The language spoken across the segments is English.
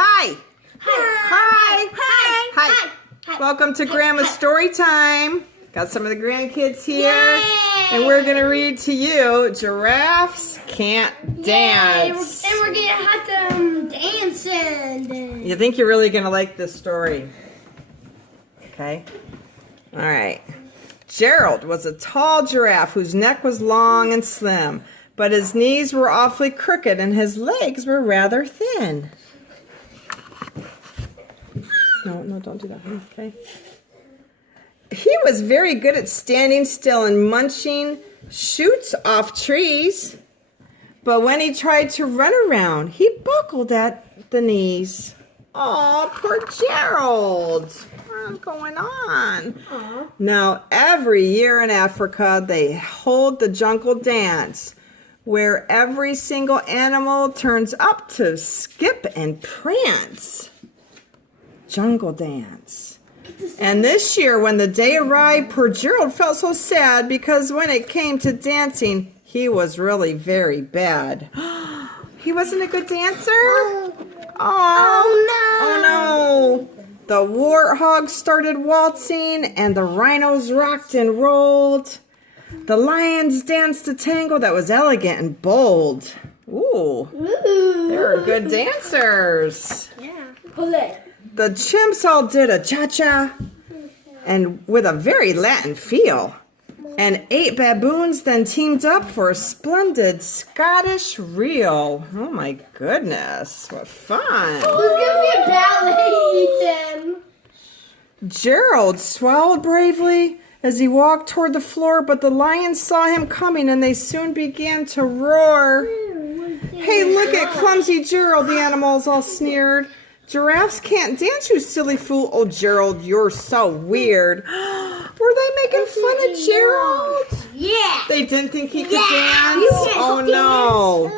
Hi. Hi. Hi. Hi. Welcome to Grandma's Story Time. Got some of the grandkids here. Yay. And we're going to read to you Giraffes Can't Dance. And we're going to have them dancing. You think you're really going to like this story? Okay. All right. Gerald was a tall giraffe whose neck was long and slim, but his knees were awfully crooked and his legs were rather thin. No, don't do that. Okay. He was very good at standing still and munching shoots off trees, but when he tried to run around, he buckled at the knees. Oh, poor Gerald. What's going on? Aww. Now, every year in Africa, they hold the jungle dance, where every single animal turns up to skip and prance. Jungle dance. And this year, when the day arrived, poor Gerald felt so sad because when it came to dancing, he was really very bad. He wasn't a good dancer? Oh no! The warthogs started waltzing, and the rhinos rocked and rolled. The lions danced a tango that was elegant and bold. Ooh. They were good dancers. Yeah. Pull it. The chimps all did a cha-cha, and with a very Latin feel. And 8 baboons then teamed up for a splendid Scottish reel. Oh my goodness, what fun. Who's gonna be a ballet, Ethan? Gerald swallowed bravely as he walked toward the floor, but the lions saw him coming and they soon began to roar. Hey, look at clumsy Gerald, the animals all sneered. Giraffes can't dance, you silly fool. Oh, Gerald, you're so weird. Were they making fun of Gerald? Yeah. They didn't think he could dance? Oh, no.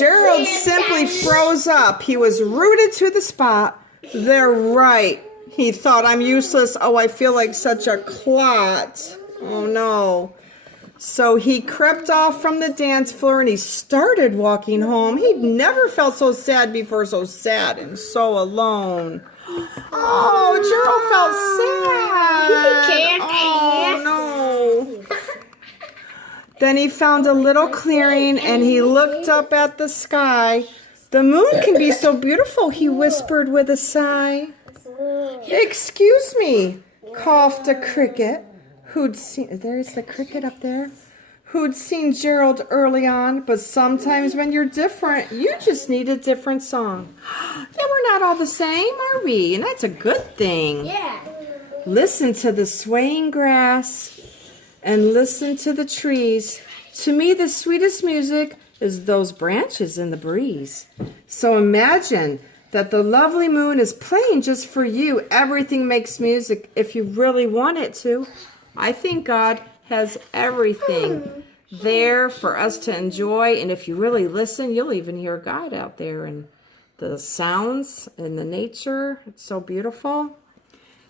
Gerald simply froze up. He was rooted to the spot. They're right. He thought, I'm useless. Oh, I feel like such a clot. Oh, no. So he crept off from the dance floor and he started walking home. He'd never felt so sad before, so sad and so alone. Oh, Gerald felt sad. Oh, no. Then he found a little clearing and he looked up at the sky. The moon can be so beautiful, he whispered with a sigh. Excuse me, coughed a cricket. Who'd seen, there's the cricket up there, who'd seen Gerald early on, but sometimes when you're different, you just need a different song. Then we're not all the same, are we? And that's a good thing. Yeah. Listen to the swaying grass and listen to the trees. To me, the sweetest music is those branches in the breeze. So imagine that the lovely moon is playing just for you. Everything makes music if you really want it to. I think God has everything there for us to enjoy. And if you really listen, you'll even hear God out there and the sounds and the nature. It's so beautiful.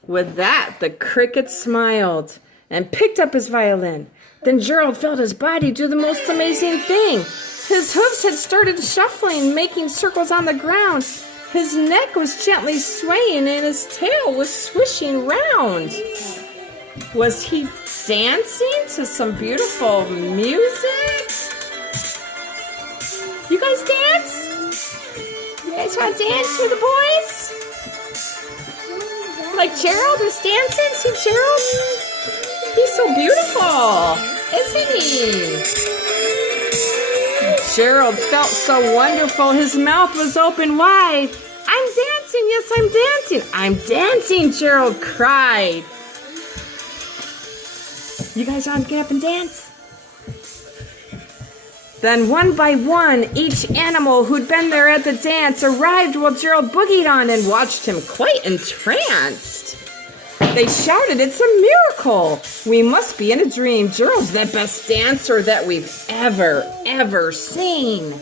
With that, the cricket smiled and picked up his violin. Then Gerald felt his body do the most amazing thing. His hoofs had started shuffling, making circles on the ground. His neck was gently swaying and his tail was swishing round. Was he dancing to some beautiful music? You guys dance? You guys want to dance with the boys? Like Gerald was dancing? See Gerald? He's so beautiful, isn't he? Gerald felt so wonderful. His mouth was open wide. I'm dancing, yes, I'm dancing. I'm dancing, Gerald cried. You guys want to get up and dance? Then one by one, each animal who'd been there at the dance arrived while Gerald boogied on and watched him quite entranced. They shouted, it's a miracle. We must be in a dream. Gerald's the best dancer that we've ever seen.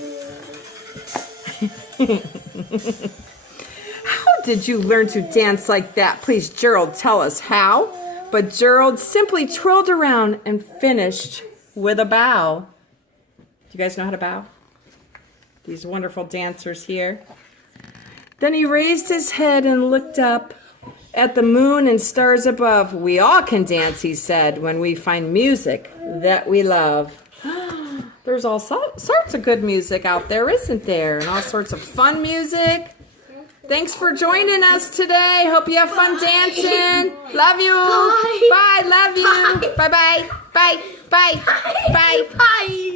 How did you learn to dance like that? Please, Gerald, tell us how. But Gerald simply twirled around and finished with a bow. Do you guys know how to bow? These wonderful dancers here. Then he raised his head and looked up at the moon and stars above. We all can dance, he said, when we find music that we love. There's all sorts of good music out there, isn't there? And all sorts of fun music. Thanks for joining us today. Hope you have fun dancing. Love you. Bye. Bye. Love you. Bye. Bye. Bye. Bye. Bye. Bye.